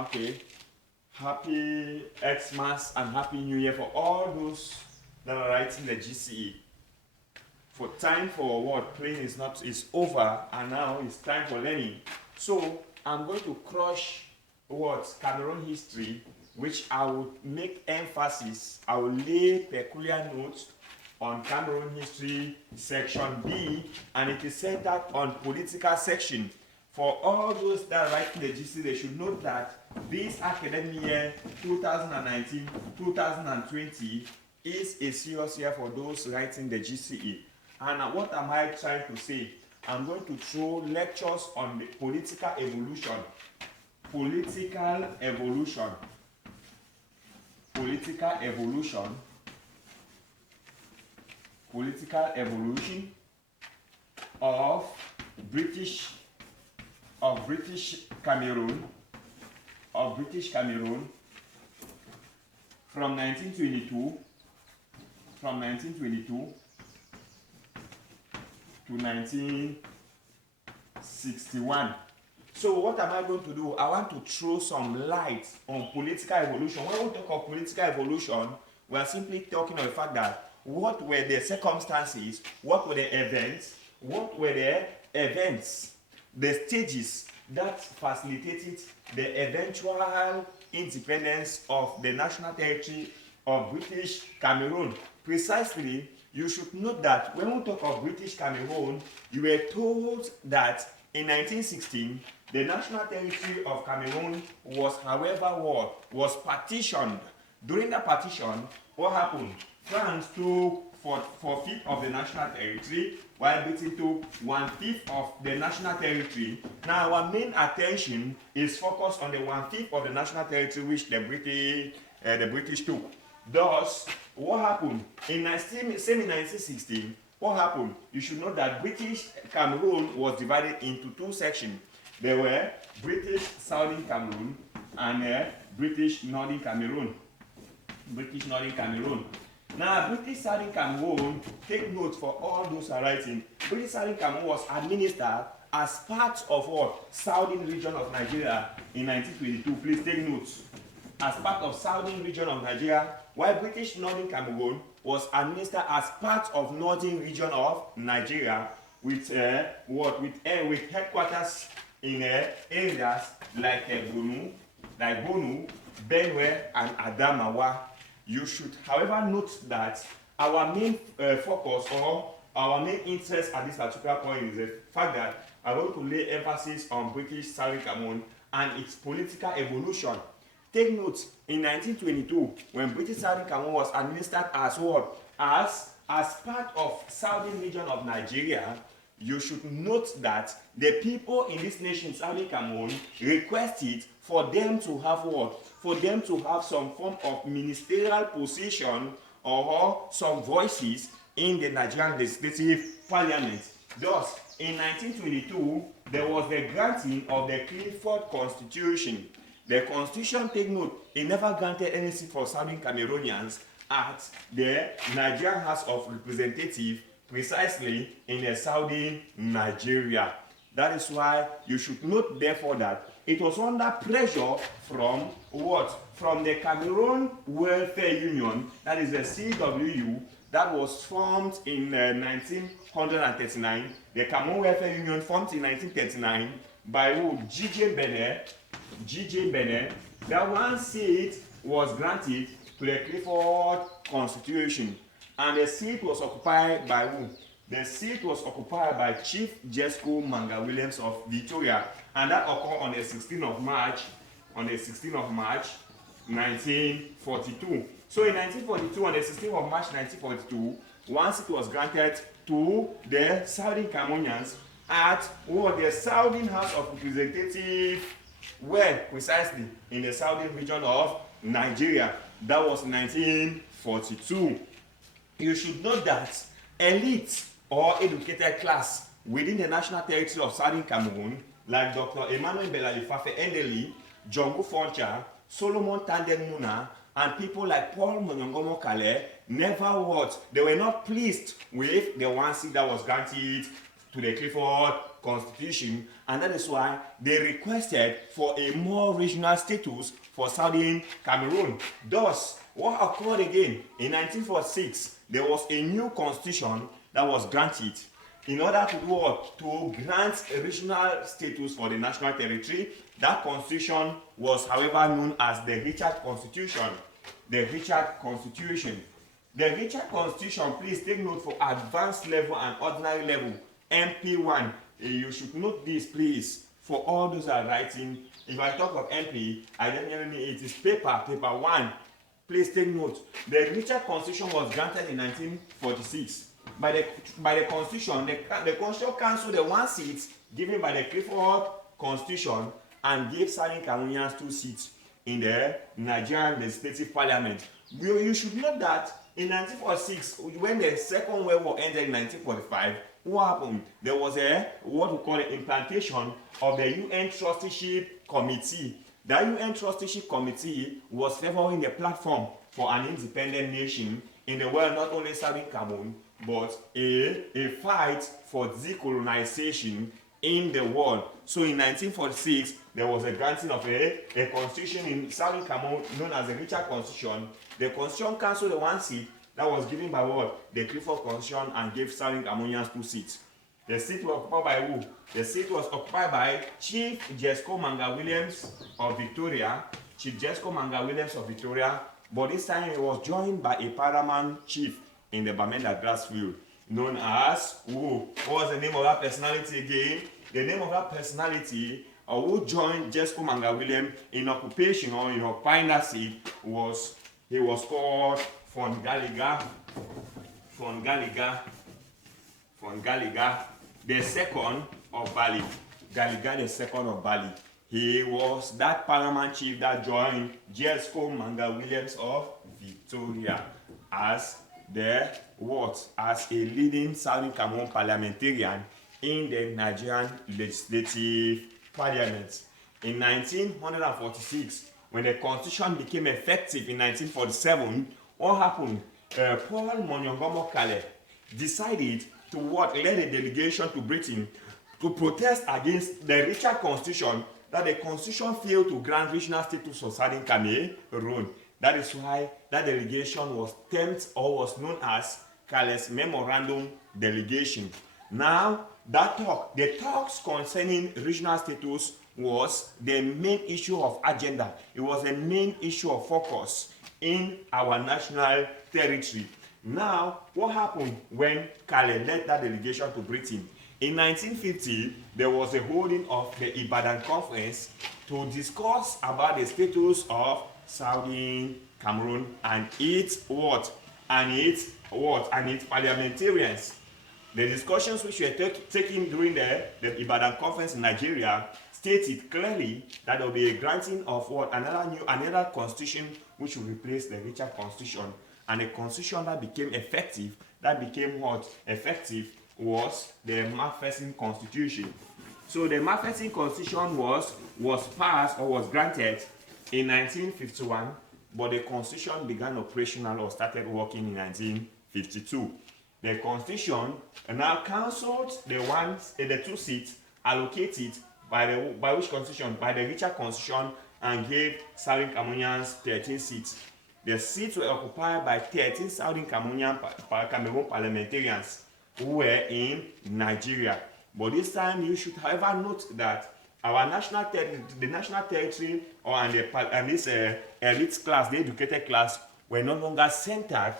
Okay. Happy Xmas and Happy New Year for all those that are writing the GCE. For time for what playing is over, and now it's time for learning. So I'm going to crush what Cameroon history, which I will make emphasis. I will lay peculiar notes on Cameroon history section B, and it is centered on political section. For all those that are writing the GC, they should note that this academic year 2019-2020 is a serious year for those writing the GCE. And what am I trying to say? I'm going to throw lectures on the political evolution. Political evolution. Political evolution. Political evolution of British Cameroon from 1922 to 1961. So what am I going to do? I want to throw some light on political evolution. When we talk of political evolution, we are simply talking of the fact that what were the circumstances, what were the events, the stages that facilitated the eventual independence of the national territory of British Cameroon. Precisely, you should note that when we talk of British Cameroon, you were told that in 1916, the national territory of Cameroon was, however, was partitioned. During the partition, what happened? France took 4/5 of the national territory, while Britain took 1/5 of the national territory. Now, our main attention is focused on the 1/5 of the national territory which the British took. Thus, what happened? In 1916, what happened? You should know that British Cameroon was divided into two sections. There were British Southern Cameroon and British Northern Cameroon. Now, British Southern Cameroon, take note for all those who are writing, British Southern Cameroon was administered as part of what? Southern region of Nigeria in 1922. Please take notes. As part of Southern region of Nigeria, while British Northern Cameroon was administered as part of Northern region of Nigeria with headquarters in areas like Bonu, Benue, and Adamawa. You should, however, note that our main focus or our main interest at this particular point is the fact that I want to lay emphasis on British Southern Cameroon and its political evolution. Take note, in 1922, when British Southern Cameroon was administered as what? As part of Southern region of Nigeria, you should note that the people in this nation, Southern Cameroon, requested for them to have what? For them to have some form of ministerial position or some voices in the Nigerian Legislative Parliament. Thus, in 1922, there was the granting of the Clifford Constitution. The Constitution, take note, it never granted anything for Southern Cameroonians at the Nigerian House of Representatives, precisely in the Southern Nigeria. That is why you should note, therefore, that it was under pressure from what? From the Cameroon Welfare Union, that is the CWU, that was formed in 1939. The Cameroon Welfare Union formed in 1939 by who? G.J. Benet. That one seat was granted to the Clifford Constitution, and the seat was occupied by who? The seat was occupied by Chief Jesco Manga Williams of Victoria, and that occurred on the 16th of March, 1942. So in 1942, on the 16th of March 1942, one seat was granted to the Southern Cameroonians at what? The Southern House of Representatives, where precisely in the Southern region of Nigeria. That was 1942. You should know that elite or educated class within the national territory of Southern Cameroon, like Dr. Emmanuel Belalifafe Endeli, Jongo Foncha, Solomon Tandem Muna, and people like Paul Monongomo Kale, never what? They were not pleased with the one seat that was granted to the Clifford Constitution, and that is why they requested for a more regional status for Southern Cameroon. Thus, what occurred again in 1946, there was a new constitution that was granted in order to do what? To grant a regional status for the national territory. That constitution was, however, known as the Richard Constitution. The Richard Constitution. The Richard Constitution, please take note for advanced level and ordinary level, MP1. You should note this, please, for all those that are writing. If I talk of MP, I definitely mean it is paper 1. Please take note. The Richard Constitution was granted in 1946. By the Constitution, the Constitution cancelled the 1 seat given by the Clifford Constitution and gave Southern Cameroonians 2 seats in the Nigerian Legislative Parliament. You should note that in 1946, when the Second World War ended in 1945, what happened? There was what we call the implantation of the UN Trusteeship Committee. The UN Trusteeship Committee was favoring the platform for an independent nation in the world, not only Southern Cameroon, but a fight for decolonization in the world. So in 1946, there was a granting of a constitution in Southern Cameroon known as the Richard Constitution. The Constitution cancelled the 1 seat that was given by what? The Clifford Constitution, and gave Southern Cameroonians 2 seats. The seat was occupied by who? The seat was occupied by Chief Jesco Manga Williams of Victoria. Chief Jesco Manga Williams of Victoria. But this time he was joined by a paramount chief in the Bamenda Grassfield, known as who? What was the name of that personality again? The name of that personality who joined Jesco Manga Williams in occupation or in occupying that seat was called Von Gallagher, the second of Bali. Gallagher the second of Bali. He was that paramount chief that joined Jesco Manga Williams of Victoria as as a leading Southern Cameroon parliamentarian in the Nigerian Legislative Parliament. In 1946, when the Constitution became effective in 1947, what happened? Paul Monyangomo Kale decided to lead a delegation to Britain to protest against the Richard Constitution, that the Constitution failed to grant regional status for Southern Cameroon. That is why that delegation was termed or was known as Kale's Memorandum Delegation. Now, the talks concerning regional status was the main issue of agenda. It was the main issue of focus in our national territory. Now, what happened when Kale led that delegation to Britain? In 1950, there was a holding of the Ibadan Conference to discuss about the status of Southern Cameroon and its parliamentarians. The discussions which were taken during the Ibadan Conference in Nigeria stated clearly that there will be a granting of another constitution which will replace the Richard Constitution, and a constitution that became effective, was the Macpherson Constitution. So the Macpherson Constitution was passed or was granted in 1951, but the Constitution began operational or started working in 1952. The Constitution now cancelled the 2 seats allocated by which Constitution? By the Richard Constitution, and gave Southern Cameroonians 13 seats. The seats were occupied by 13 Southern Cameroon parliamentarians who were in Nigeria. But this time you should, however, note that our national territory and this elite class, the educated class, were no longer centered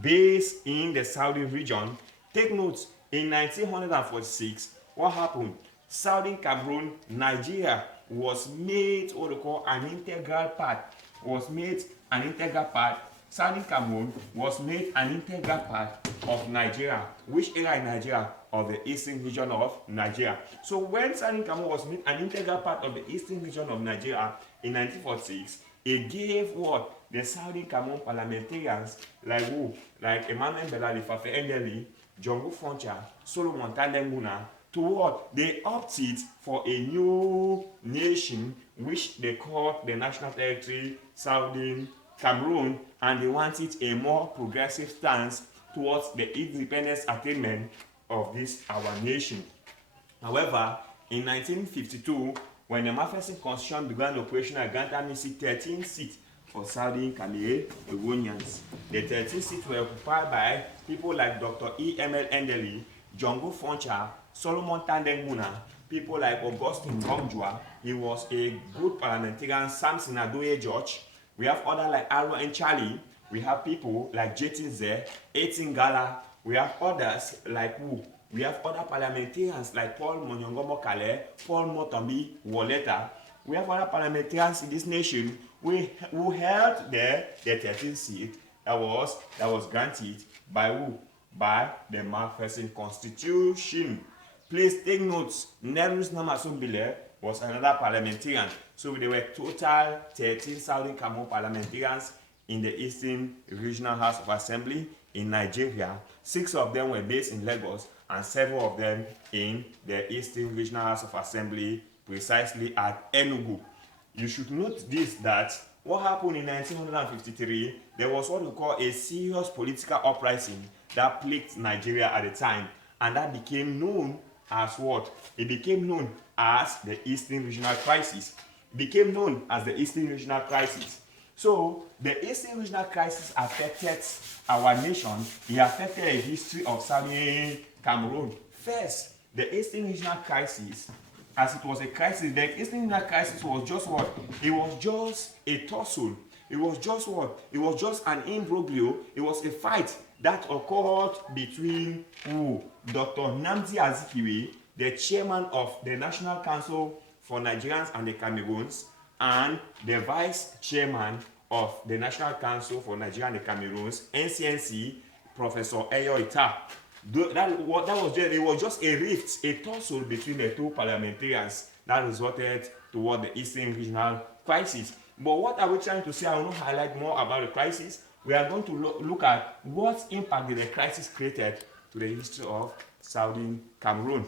based in the Southern region. Take note, in 1946, what happened? Southern Cameroon, Nigeria, was made what we call an integral part. Southern Cameroon was made an integral part of Nigeria. Which area in Nigeria? Of the eastern region of Nigeria. So when Southern Cameroon was made an integral part of the eastern region of Nigeria in 1946, it gave the Southern Cameroon parliamentarians like Emmanuel Belali, Fafe Endeli, Jongo Foncha, Solomon Tandenguna, they opted for a new nation which they called the National Territory Southern Cameroon, and they wanted a more progressive stance towards the independence attainment of this our nation. However, in 1952, when the Mafesin Constitution began operation, it granted me 13 seats for Saudi Cameroonians. The 13 seats were occupied by people like Dr. E. Emel Endeli, Djongo Foncha, Solomon Tandeng Muna, people like Augustine Gomjua. He was a good parliamentarian. Samson Adoye George. We have others like Aaron and Charlie. We have people like Jetin Ze, Etin Gala. We have others like who? We have other parliamentarians like Paul Monyongomo Kale, Paul Motombi Woleta. We have other parliamentarians in this nation who held the 13th seat that was granted by who? By the Mafesin Constitution. Please take notes. Nerus Namasumbile was another parliamentarian. So there were total 13 Southern Cameroon parliamentarians in the Eastern Regional House of Assembly in Nigeria. 6 of them were based in Lagos and 7 of them in the Eastern Regional House of Assembly, precisely at Enugu. You should note this, that what happened in 1953, there was what we call a serious political uprising that plagued Nigeria at the time, and that became known as what? It became known as the Eastern Regional Crisis. It became known as the Eastern Regional Crisis. So, the Eastern Regional Crisis affected our nation. It affected the history of Southern Cameroon. First, the Eastern Regional Crisis, as it was a crisis, the Eastern Regional Crisis was just what? It was just a tussle. It was just what? It was just an imbroglio. It was a fight that occurred between who? Dr. Nnamdi Azikiwe, the chairman of the National Council for Nigerians and the Cameroons, and the vice chairman of the National Council for Nigeria and the Cameroons, NCNC, Professor Eyo Ita. It was just a rift, a tussle between the two parliamentarians that resulted toward the Eastern Regional Crisis. But what are we trying to say? I want to highlight more about the crisis. We are going to look at what impact did the crisis created to the history of Southern Cameroon.